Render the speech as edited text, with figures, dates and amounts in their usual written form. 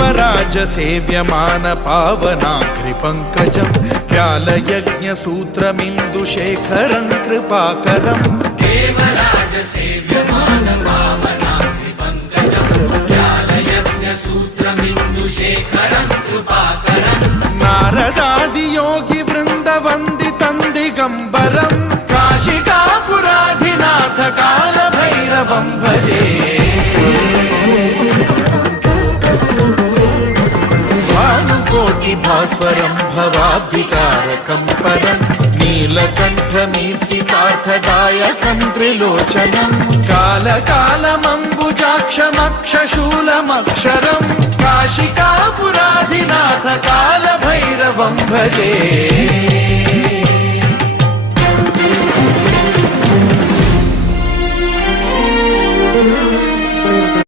देवराज सेव्यमान पावनाघ्रिपङ्कजं व्यालयज्ञसूत्रमिन्दुशेखरं कृपाकरं देवराज सेव्यमान पावनाघ्रिपङ्कजं व्यालयज्ञसूत्रमिन्दुशेखरं कृपाकरं नारदादियोगि वृन्दवन्दितं दिगम्बरं काशिकापुराधिनाथ कालभैरवं भजे भास्वरं भवाब्धिकारकं परं नीलकण्ठमीप्सितार्थदायकं त्रिलोचनं कालकालमम्बुजाक्षमक्षशूलमक्षरं काशिकापुराधिनाथ कालभैरवं भजे।